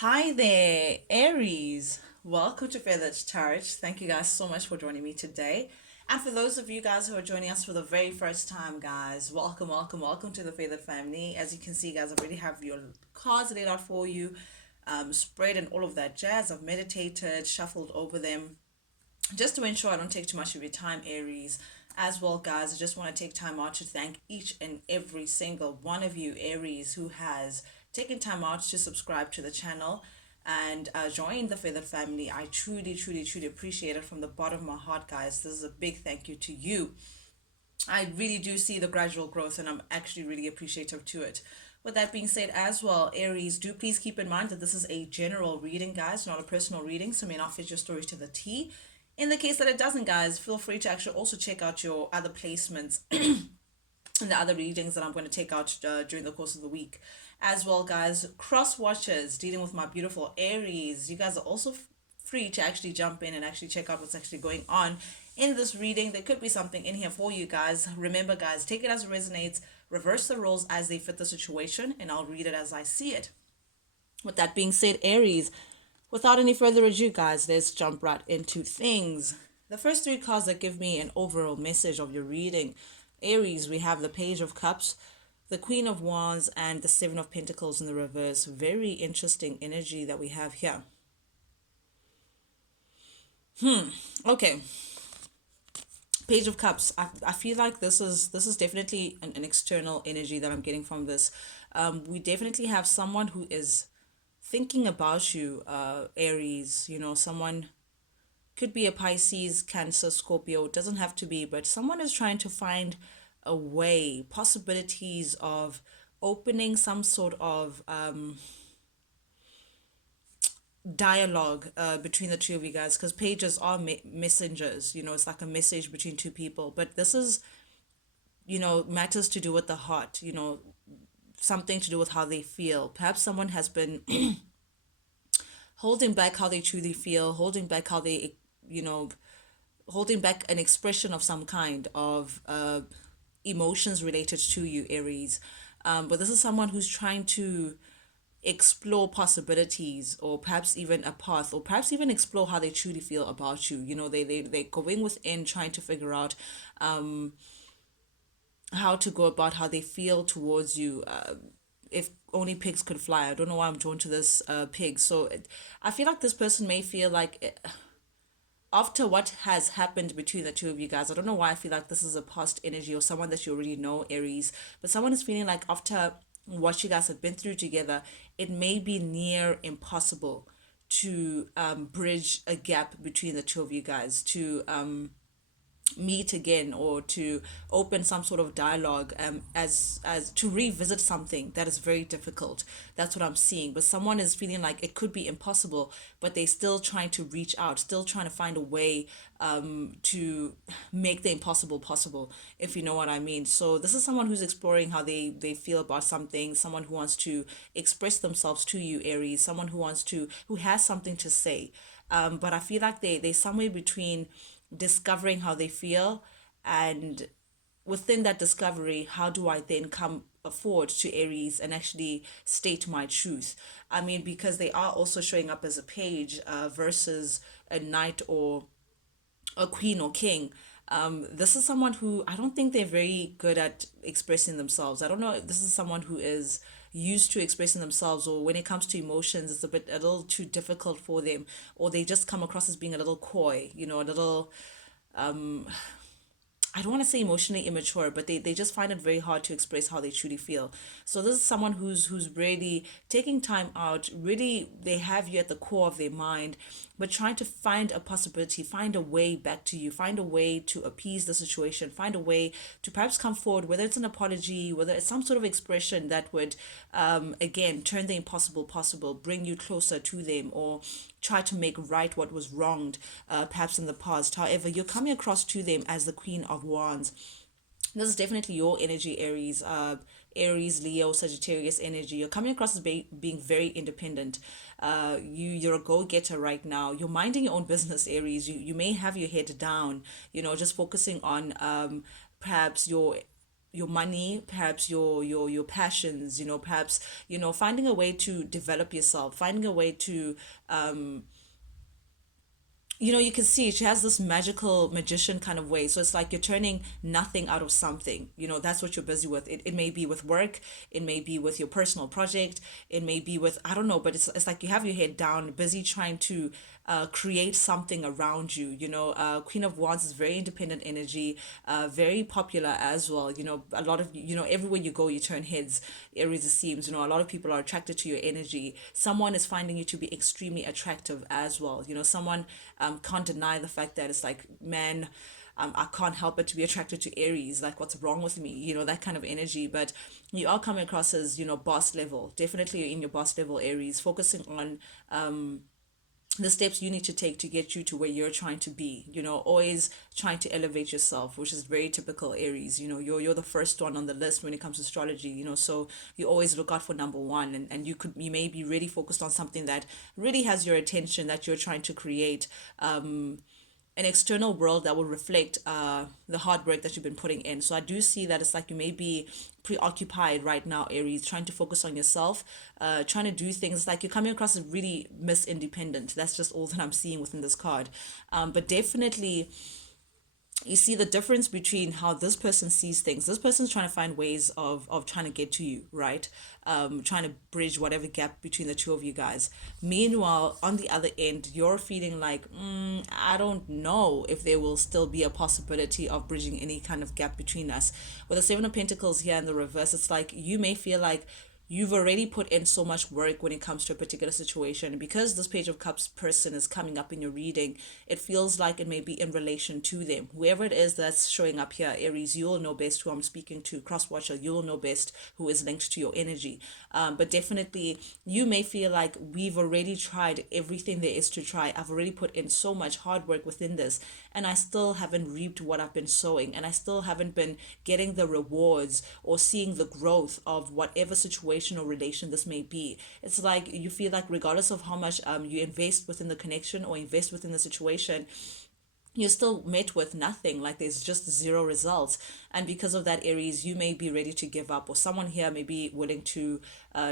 Hi there, Aries. Welcome to Feathered Tarot. Thank you guys so much for joining me today. And for those of you guys who are joining us for the very first time, guys, welcome, welcome, welcome to the Feathered family. As you can see, guys, I already have your cards laid out for you, spread and all of that jazz. I've meditated, shuffled over them, just to ensure I don't take too much of your time, Aries. As well, guys, I just want to take time out to thank each and every single one of you, Aries, who has taken time out to subscribe to the channel and join the Feathered family. I truly, truly, truly appreciate it from the bottom of my heart, guys. This is a big thank you to you. I really do see the gradual growth and I'm actually really appreciative to it. With that being said, as well, Aries, do please keep in mind that this is a general reading, guys, not a personal reading, so may not fit your story to the T. In the case that it doesn't, guys, feel free to actually also check out your other placements and the other readings that I'm going to take out during the course of the week. As well, guys, cross watchers dealing with my beautiful Aries. You guys are also free to actually jump in and actually check out what's actually going on in this reading. There could be something in here for you guys. Remember, guys, take it as it resonates, reverse the roles as they fit the situation, and I'll read it as I see it. With that being said, Aries, without any further ado, guys, let's jump right into things. The first three cards that give me an overall message of your reading. Aries, we have the Page of Cups, the Queen of Wands, and the Seven of Pentacles in the reverse. Very interesting energy that we have here. Okay. Page of Cups. I feel like this is definitely an external energy that I'm getting from this. We definitely have someone who is thinking about you, Aries. You know, someone could be a Pisces, Cancer, Scorpio. It doesn't have to be, but someone is trying to find a way, possibilities of opening some sort of dialogue between the two of you guys, because pages are messengers. You know, it's like a message between two people, but this is, matters to do with the heart, something to do with how they feel. Perhaps someone has been holding back how they truly feel, holding back how they, you know, holding back an expression of some kind of emotions related to you, Aries. But this is someone who's trying to explore possibilities, or perhaps even a path, or perhaps even explore how they truly feel about you. They're going within, trying to figure out how to go about how they feel towards you. If only pigs could fly. I don't know why I'm drawn to this pig. I feel like this person may feel like after what has happened between the two of you guys, I don't know why I feel like this is a past energy or someone that you already know, Aries, but someone is feeling like after what you guys have been through together, it may be near impossible to bridge a gap between the two of you guys, to meet again, or to open some sort of dialogue, as to revisit something that is very difficult. That's what I'm seeing. But someone is feeling like it could be impossible, but they're still trying to reach out, still trying to find a way to make the impossible possible, if you know what I mean. So this is someone who's exploring how they feel about something, someone who wants to express themselves to you, Aries, someone who has something to say. But I feel like they're somewhere between discovering how they feel, and within that discovery, how do I then come forward to Aries and actually state my truth? I mean, because they are also showing up as a page versus a knight or a queen or king. This is someone who I don't think they're very good at expressing themselves. I don't know. This is someone who is used to expressing themselves, or when it comes to emotions, it's a little too difficult for them, or they just come across as being a little coy, a little, I don't want to say emotionally immature, but they just find it very hard to express how they truly feel. So this is someone who's really taking time out. Really, they have you at the core of their mind, but trying to find a possibility, find a way back to you, find a way to appease the situation, find a way to perhaps come forward, whether it's an apology, whether it's some sort of expression that would, again, turn the impossible possible, bring you closer to them, or try to make right what was wronged, perhaps in the past. However, you're coming across to them as the Queen of Wands. This is definitely your energy, Aries. Aries, Leo, Sagittarius energy. You're coming across as being very independent. You're a go-getter right now. You're minding your own business, Aries. You may have your head down, just focusing on perhaps your your money, perhaps your passions, perhaps, finding a way to develop yourself, finding a way to you can see she has this magical magician kind of way. So it's like you're turning nothing out of something. That's what you're busy with. It may be with work, it may be with your personal project, it may be with, I don't know, but it's like you have your head down, busy trying to create something around you. Queen of Wands is very independent energy, very popular as well. A lot of, everywhere you go, you turn heads. Aries, it seems, a lot of people are attracted to your energy. Someone is finding you to be extremely attractive as well. Someone can't deny the fact that it's like, man, I can't help but to be attracted to Aries. Like, what's wrong with me? That kind of energy. But you are coming across as, boss level. Definitely you're in your boss level, Aries, focusing on the steps you need to take to get you to where you're trying to be. Always trying to elevate yourself, which is very typical Aries. You're the first one on the list when it comes to astrology. So you always look out for number one, and you may be really focused on something that really has your attention, that you're trying to create an external world that will reflect the hard work that you've been putting in. So I do see that it's like you may be preoccupied right now, Aries, trying to focus on yourself, trying to do things, like you're coming across as really Miss Independent. That's just all that I'm seeing within this card. But definitely you see the difference between how this person sees things. This person's trying to find ways of trying to get to you, right? Trying to bridge whatever gap between the two of you guys. Meanwhile, on the other end, you're feeling like, I don't know if there will still be a possibility of bridging any kind of gap between us. With the Seven of Pentacles here in the reverse, it's like you may feel like you've already put in so much work when it comes to a particular situation. And because this Page of Cups person is coming up in your reading, it feels like it may be in relation to them. Whoever it is that's showing up here, Aries, you'll know best who I'm speaking to. Cross-watcher, you'll know best who is linked to your energy. But definitely, you may feel like we've already tried everything there is to try. I've already put in so much hard work within this, and I still haven't reaped what I've been sowing, and I still haven't been getting the rewards or seeing the growth of whatever situation or relation this may be. It's like you feel like regardless of how much you invest within the connection or invest within the situation, you're still met with nothing. Like there's just zero results. And because of that, Aries, you may be ready to give up, or someone here may be willing to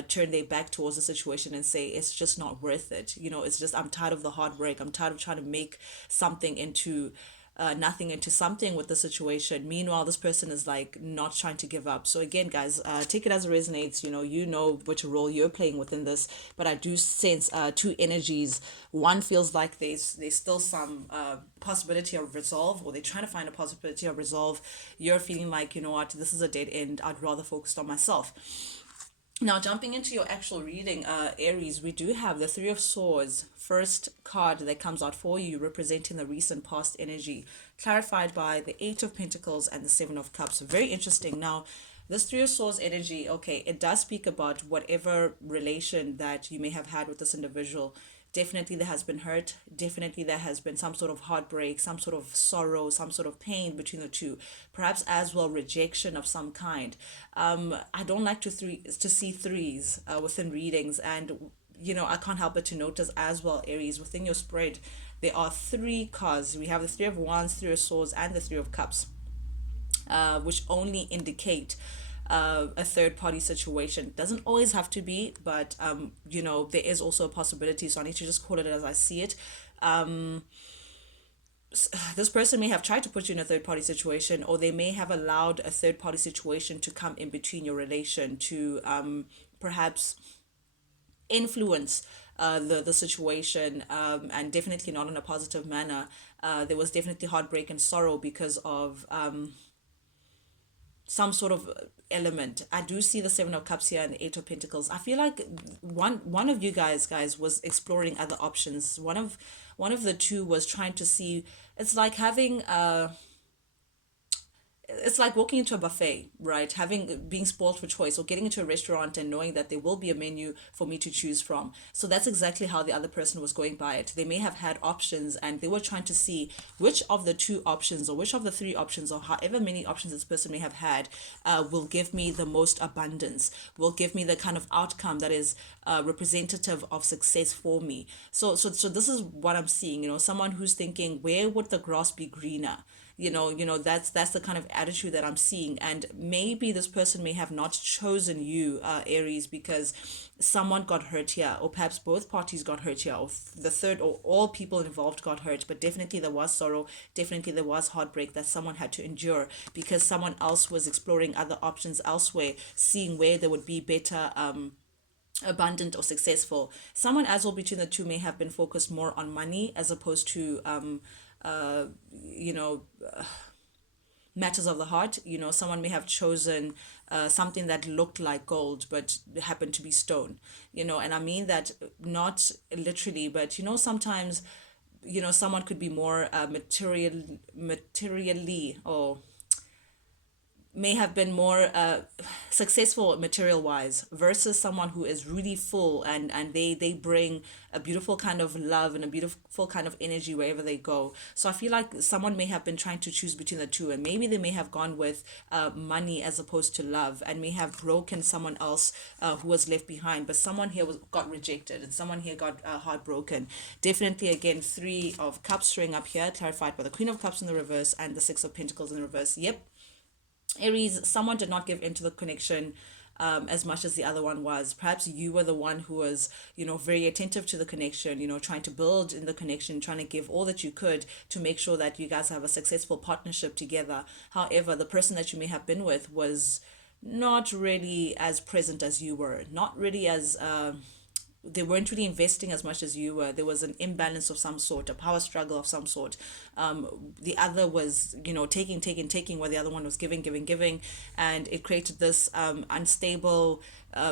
turn their back towards the situation and say it's just not worth it. It's just, I'm tired of the hard work, I'm tired of trying to make something into nothing, into something with the situation. Meanwhile, this person is like not trying to give up. So again, guys, take it as it resonates. You know which role you're playing within this, but I do sense two energies. One feels like there's still some possibility of resolve, or they're trying to find a possibility of resolve. You're feeling like, you know what, this is a dead end, I'd rather focus on myself. Now, jumping into your actual reading, Aries, we do have the Three of Swords, first card that comes out for you, representing the recent past energy, clarified by the Eight of Pentacles and the Seven of Cups. Very interesting. Now, this Three of Swords energy, okay, it does speak about whatever relation that you may have had with this individual. Definitely there has been hurt. Definitely there has been some sort of heartbreak, some sort of sorrow, some sort of pain between the two. Perhaps as well rejection of some kind. I don't like to see threes within readings, and I can't help but to notice as well, Aries, within your spread, there are three cards. We have the Three of Wands, Three of Swords, and the Three of Cups, which only indicate a third party situation. Doesn't always have to be, but there is also a possibility. So I need to just call it as I see it. This person may have tried to put you in a third party situation, or they may have allowed a third party situation to come in between your relation to perhaps influence the situation, and definitely not in a positive manner. There was definitely heartbreak and sorrow because of some sort of element. I do see the Seven of Cups here and the Eight of Pentacles. I feel like one of you guys was exploring other options. One of the two was trying to see. It's like having it's like walking into a buffet, right? Having being spoiled for choice, or getting into a restaurant and knowing that there will be a menu for me to choose from. So that's exactly how the other person was going by it. They may have had options, and they were trying to see which of the two options, or which of the three options, or however many options this person may have had, will give me the most abundance, will give me the kind of outcome that is representative of success for me. So this is what I'm seeing. Someone who's thinking, where would the grass be greener? that's the kind of attitude that I'm seeing. And maybe this person may have not chosen you, Aries, because someone got hurt here, or perhaps both parties got hurt here, or the third, or all people involved got hurt. But definitely there was sorrow, definitely there was heartbreak that someone had to endure, because someone else was exploring other options elsewhere, seeing where there would be better abundant or successful. Someone as well between the two may have been focused more on money as opposed to uh you know matters of the heart. Someone may have chosen something that looked like gold but happened to be stone. And I mean that not literally, but sometimes someone could be more materially, or may have been more successful material wise, versus someone who is really full, and they bring a beautiful kind of love and a beautiful kind of energy wherever they go. So I feel like someone may have been trying to choose between the two, and maybe they may have gone with money as opposed to love, and may have broken someone else who was left behind. But someone here got rejected, and someone here got heartbroken. Definitely, again, Three of Cups showing up here, clarified by the Queen of Cups in the reverse and the Six of Pentacles in the reverse. Yep, Aries, someone did not give into the connection as much as the other one was. Perhaps you were the one who was, very attentive to the connection, trying to build in the connection, trying to give all that you could to make sure that you guys have a successful partnership together. However, the person that you may have been with was not really as present as you were, not really as they weren't really investing as much as you were. There was an imbalance of some sort, a power struggle of some sort. The other was, taking, while the other one was giving, and it created this unstable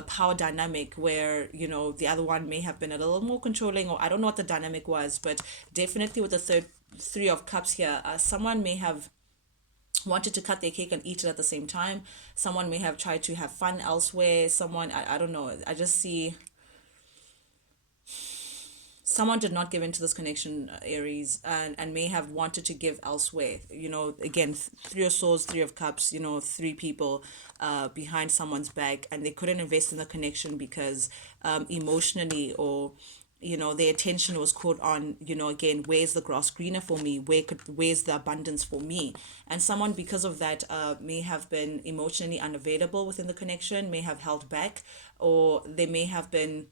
power dynamic where, the other one may have been a little more controlling, or I don't know what the dynamic was, but definitely with the Three of Cups here, someone may have wanted to cut their cake and eat it at the same time. Someone may have tried to have fun elsewhere. Someone, I don't know. I just see someone did not give into this connection, Aries, and may have wanted to give elsewhere. Again, Three of Swords, Three of Cups, three people behind someone's back, and they couldn't invest in the connection because emotionally, or their attention was caught on, again, where's the grass greener for me, where's the abundance for me. And someone, because of that, may have been emotionally unavailable within the connection, may have held back, or they may have been,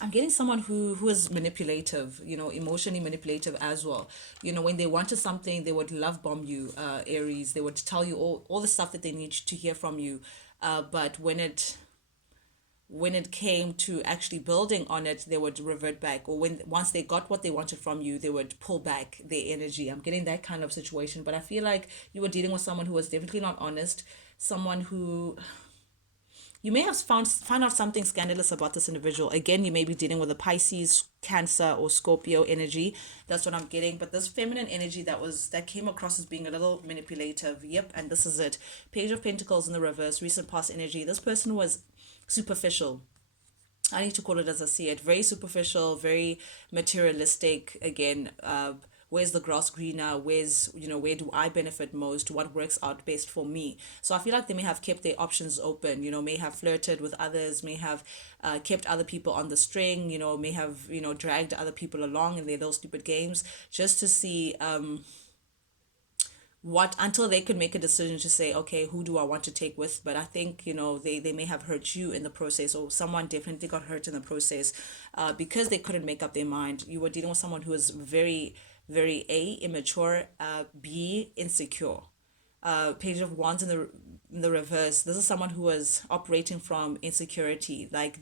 I'm getting someone who is manipulative, emotionally manipulative as well. When they wanted something, they would love bomb you, Aries. They would tell you all the stuff that they need to hear from you. But when it came to actually building on it, they would revert back. Or once they got what they wanted from you, they would pull back their energy. I'm getting that kind of situation. But I feel like you were dealing with someone who was definitely not honest, someone who you may have found out something scandalous about this individual. Again, you may be dealing with a Pisces, Cancer, or Scorpio energy. That's what I'm getting. But this feminine energy that came across as being a little manipulative. Yep, and this is it. Page of Pentacles in the reverse, recent past energy. This person was superficial. I need to call it as I see it. Very superficial, very materialistic. Again, where's the grass greener? Where do I benefit most? What works out best for me? So I feel like they may have kept their options open, may have flirted with others, may have kept other people on the string, may have, dragged other people along in their little stupid games just to see what, until they could make a decision to say, okay, who do I want to take with. But I think they may have hurt you in the process, or someone definitely got hurt in the process because they couldn't make up their mind. You were dealing with someone who was very, very immature, B, insecure. Page of Wands in the reverse. This is someone who was operating from insecurity, like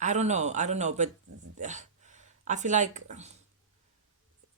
I don't know, but I feel like,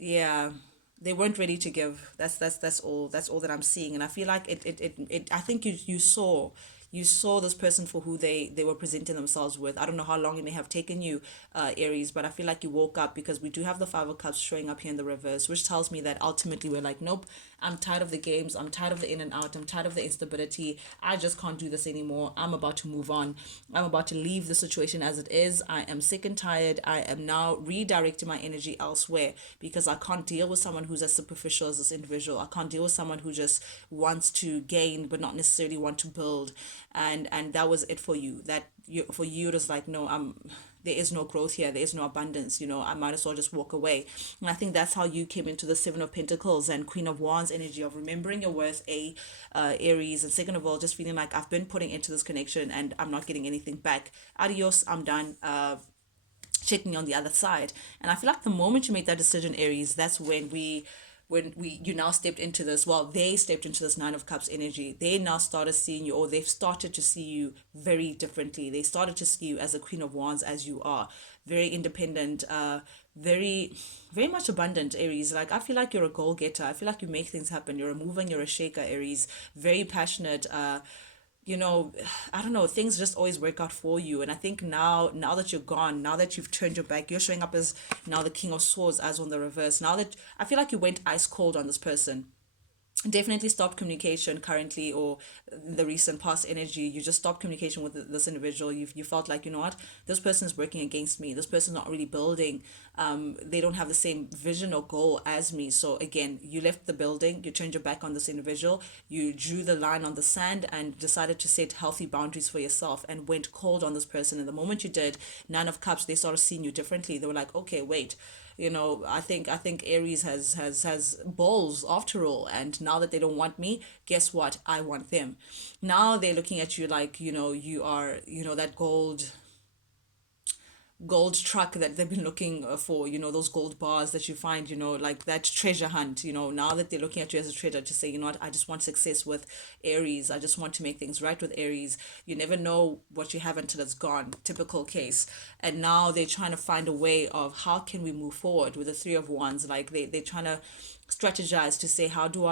yeah, they weren't ready to give. That's all that I'm seeing. And I feel like it I think you saw this person for who they were presenting themselves with. I don't know how long it may have taken you, Aries, but I feel like you woke up, because we do have the Five of Cups showing up here in the reverse, which tells me that ultimately we're like, nope, I'm tired of the games, I'm tired of the in and out, I'm tired of the instability, I just can't do this anymore. I'm about to move on. I'm about to leave the situation as it is. I am sick and tired. I am now redirecting my energy elsewhere, because I can't deal with someone who's as superficial as this individual. I can't deal with someone who just wants to gain but not necessarily want to build. and that was it for you. That you for you it was like, no, there is no growth here, there is no abundance, I might as well just walk away. And I think that's how you came into the Seven of Pentacles and Queen of Wands energy of remembering your worth, Aries, and second of all, just feeling like I've been putting into this connection and I'm not getting anything back. Adios, I'm done. Checking on the other side. And I feel like the moment you make that decision, Aries, that's when you now stepped into this, well, they stepped into this Nine of Cups energy. They now started seeing you, or they've started to see you very differently. They started to see you as a Queen of Wands, as you are, very independent, very very much abundant, Aries. Like, I feel like you're a goal-getter. I feel like you make things happen. You're a mover and you're a shaker, Aries. Very passionate, you know, I don't know, things just always work out for you. And I think now that you're gone, now that you've turned your back, you're showing up as now the King of Swords, as on the reverse. Now that I feel like you went ice cold on this person, definitely stopped communication currently, or the recent past energy. You just stopped communication with this individual. You felt like, you know what, this person is working against me, this person's not really building, they don't have the same vision or goal as me. So again, you left the building, you turned your back on this individual, you drew the line on the sand and decided to set healthy boundaries for yourself and went cold on this person. And the moment you did, Nine of Cups, they started seeing you differently. They were like, okay, wait, I think Aries has balls after all. And now that they don't want me, guess what, I want them. Now they're looking at you like, you are, that gold truck that they've been looking for, those gold bars that you find, like that treasure hunt. Now that they're looking at you as a treasure, to say, you know what, I just want success with Aries, I just want to make things right with Aries. You never know what you have until it's gone, typical case. And now they're trying to find a way of how can we move forward with the Three of Wands. Like, they're trying to strategize to say, how do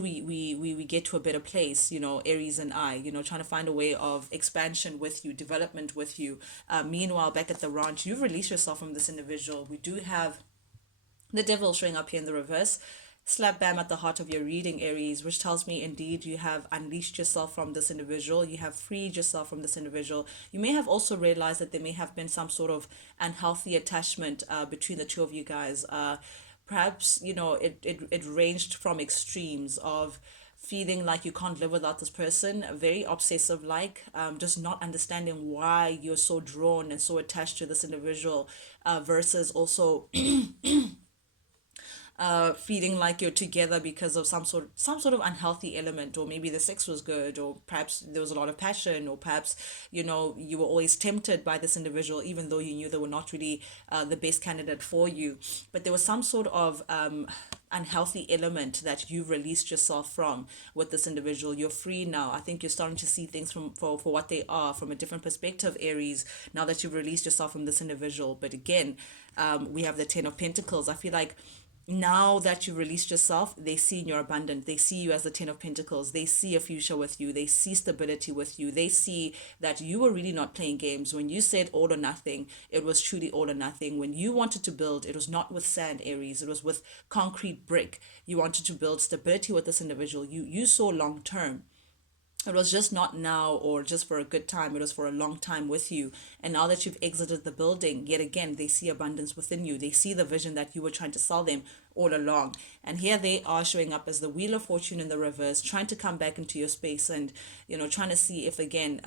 we get to a better place, Aries and I, trying to find a way of expansion with you, development with you. Meanwhile, back at the ranch, you've released yourself from this individual. We do have the devil showing up here in the reverse, slap bam at the heart of your reading, Aries, which tells me indeed you have unleashed yourself from this individual. You have freed yourself from this individual. You may have also realized that there may have been some sort of unhealthy attachment between the two of you guys. Perhaps, it ranged from extremes of feeling like you can't live without this person, very obsessive, like, just not understanding why you're so drawn and so attached to this individual, versus also feeling like you're together because of some sort of unhealthy element, or maybe the sex was good, or perhaps there was a lot of passion, or perhaps, you were always tempted by this individual even though you knew they were not really the best candidate for you. But there was some sort of unhealthy element that you've released yourself from with this individual. You're free now. I think you're starting to see things for what they are, from a different perspective, Aries, now that you've released yourself from this individual. But again, we have the Ten of Pentacles. I feel like now that you released yourself, they see you're abundant. They see you as the Ten of Pentacles. They see a future with you. They see stability with you. They see that you were really not playing games. When you said all or nothing, it was truly all or nothing. When you wanted to build, it was not with sand, Aries. It was with concrete brick. You wanted to build stability with this individual. You saw long term. It was just not now or just for a good time. It was for a long time with you. And now that you've exited the building, yet again, they see abundance within you. They see the vision that you were trying to sell them all along. And here they are showing up as the Wheel of Fortune in the reverse, trying to come back into your space and, trying to see if again,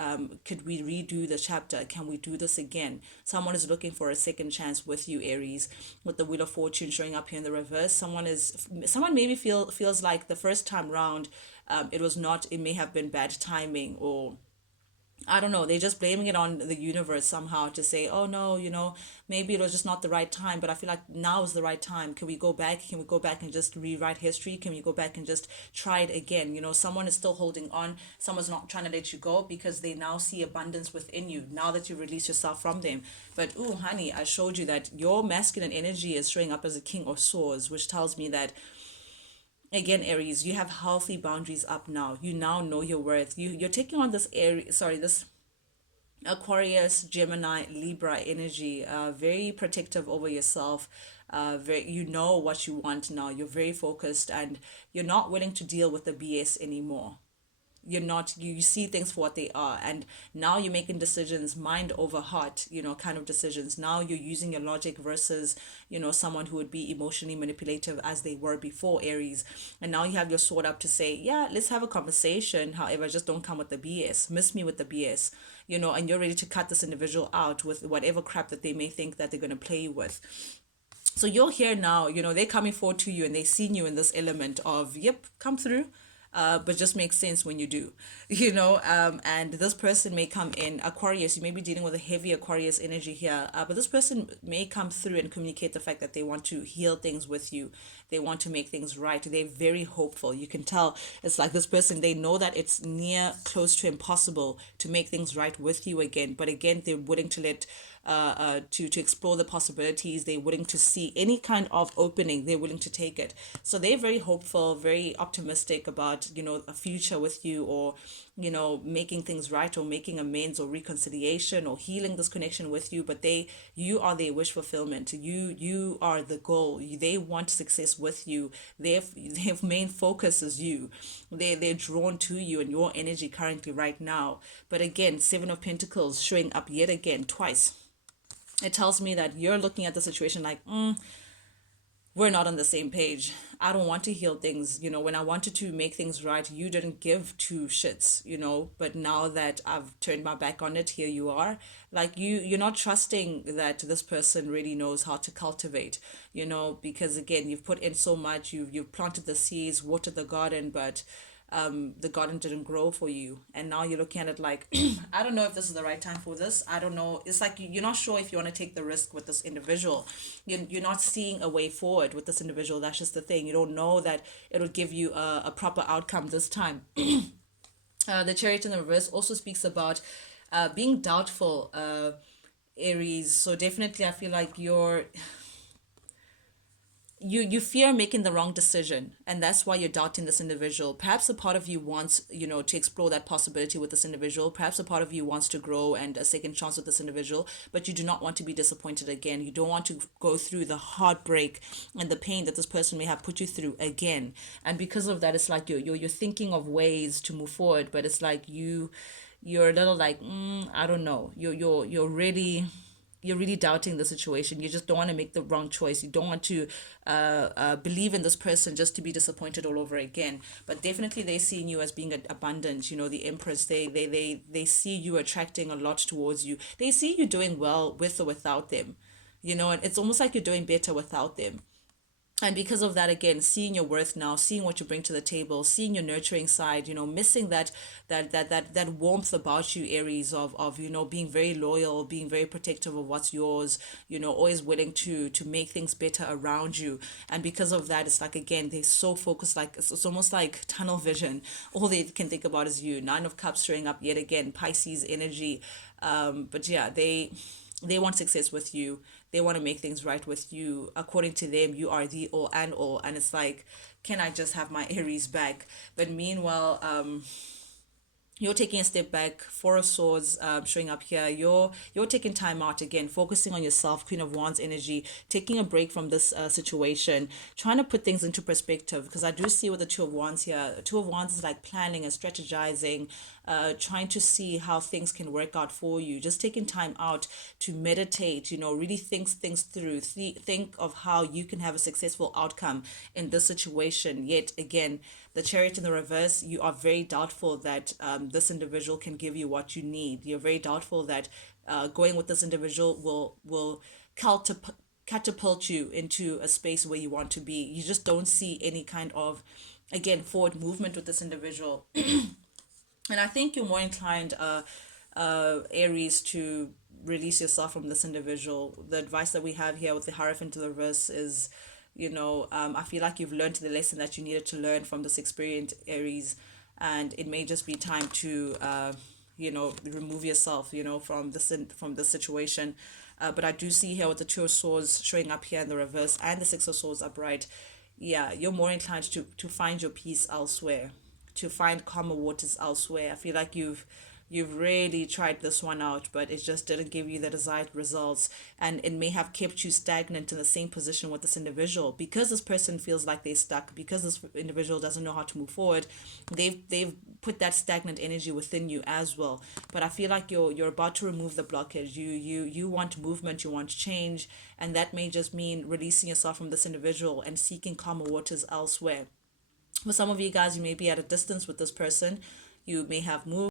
could we redo the chapter? Can we do this again? Someone is looking for a second chance with you, Aries, with the Wheel of Fortune showing up here in the reverse. Someone maybe feels like the first time round, it may have been bad timing, or I don't know, they're just blaming it on the universe somehow to say, oh no, maybe it was just not the right time. But I feel like now is the right time. Can we go back? Can we go back and just rewrite history? Can we go back and just try it again? Someone is still holding on. Someone's not trying to let you go because they now see abundance within you now that you release yourself from them. But, ooh, honey, I showed you that your masculine energy is showing up as a King of Swords, which tells me that again, Aries, you have healthy boundaries up now. You now know your worth. You're taking on this this Aquarius, Gemini, Libra energy, very protective over yourself. You know what you want now. You're very focused and you're not willing to deal with the BS anymore. You're not, you see things for what they are. And now you're making decisions mind over heart, kind of decisions. Now you're using your logic versus, someone who would be emotionally manipulative as they were before, Aries. And now you have your sword up to say, yeah, let's have a conversation. However, just don't come with the BS. Miss me with the BS, and you're ready to cut this individual out with whatever crap that they may think that they're going to play you with. So you're here now, they're coming forward to you and they seen you in this element of, yep, come through. But just makes sense when you do, and this person may come in Aquarius. You may be dealing with a heavy Aquarius energy here, but this person may come through and communicate the fact that they want to heal things with you. They want to make things right. They're very hopeful. You can tell it's like this person, they know that it's near close to impossible to make things right with you again. But again, they're willing to let to explore the possibilities. They're willing to see any kind of opening. They're willing to take it. So they're very hopeful, very optimistic about, a future with you, or, making things right, or making amends, or reconciliation, or healing this connection with you. But you are their wish fulfillment. You are the goal. They want success with you. Their main focus is you. They're drawn to you and your energy currently right now. But again, Seven of Pentacles showing up yet again twice. It tells me that you're looking at the situation like, we're not on the same page. I don't want to heal things. When I wanted to make things right, you didn't give two shits, but now that I've turned my back on it, here you are. Like you're not trusting that this person really knows how to cultivate, because again, you've put in so much, you've planted the seeds, watered the garden, but the garden didn't grow for you. And now you're looking at it like, I don't know if this is the right time for this. I don't know. It's like you're not sure if you want to take the risk with this individual. You're not seeing a way forward with this individual. That's just the thing. You don't know that it'll give you a proper outcome this time. The Chariot in the reverse also speaks about being doubtful, Aries. So definitely I feel like you fear making the wrong decision, and that's why you're doubting this individual. Perhaps a part of you wants, to explore that possibility with this individual. Perhaps a part of you wants to grow and a second chance with this individual, but you do not want to be disappointed again. You don't want to go through the heartbreak and the pain that this person may have put you through again. And because of that, it's like you're thinking of ways to move forward, but it's like you're a little like, I don't know. You're really doubting the situation. You just don't want to make the wrong choice. You don't want to believe in this person just to be disappointed all over again. But definitely they see you as being abundant. The Empress, they see you attracting a lot towards you. They see you doing well with or without them. And it's almost like you're doing better without them. And because of that, again, seeing your worth now, seeing what you bring to the table, seeing your nurturing side, missing that warmth about you, Aries, of being very loyal, being very protective of what's yours, always willing to make things better around you. And because of that, it's like, again, they're so focused, like it's almost like tunnel vision. All they can think about is you. Nine of Cups showing up yet again, Pisces energy. But yeah, they want success with you. They want to make things right with you. According to them, you are the all and all. And it's like, can I just have my Aries back? But meanwhile, you're taking a step back. Four of Swords showing up here. You're taking time out again, focusing on yourself. Queen of Wands energy, taking a break from this situation, trying to put things into perspective. Because I do see with the Two of Wands here, Two of Wands is like planning and strategizing, trying to see how things can work out for you. Just taking time out to meditate, really think things through. Think of how you can have a successful outcome in this situation. Yet again, the Chariot in the reverse, you are very doubtful that this individual can give you what you need. You're very doubtful that going with this individual will catapult you into a space where you want to be. You just don't see any kind of, again, forward movement with this individual. And I think you're more inclined, Aries, to release yourself from this individual. The advice that we have here with the Hierophant in the reverse is, I feel like you've learned the lesson that you needed to learn from this experience, Aries, and it may just be time to, remove yourself, from this situation. But I do see here with the Two of Swords showing up here in the reverse and the Six of Swords upright. Yeah, you're more inclined to find your peace elsewhere, to find calmer waters elsewhere. I feel like you've really tried this one out, but it just didn't give you the desired results, and it may have kept you stagnant in the same position with this individual because this person feels like they're stuck, because this individual doesn't know how to move forward. They've put that stagnant energy within you as well. But I feel like you're about to remove the blockage. You want movement, you want change, and that may just mean releasing yourself from this individual and seeking calmer waters elsewhere. For some of you guys, you may be at a distance with this person. You may have moved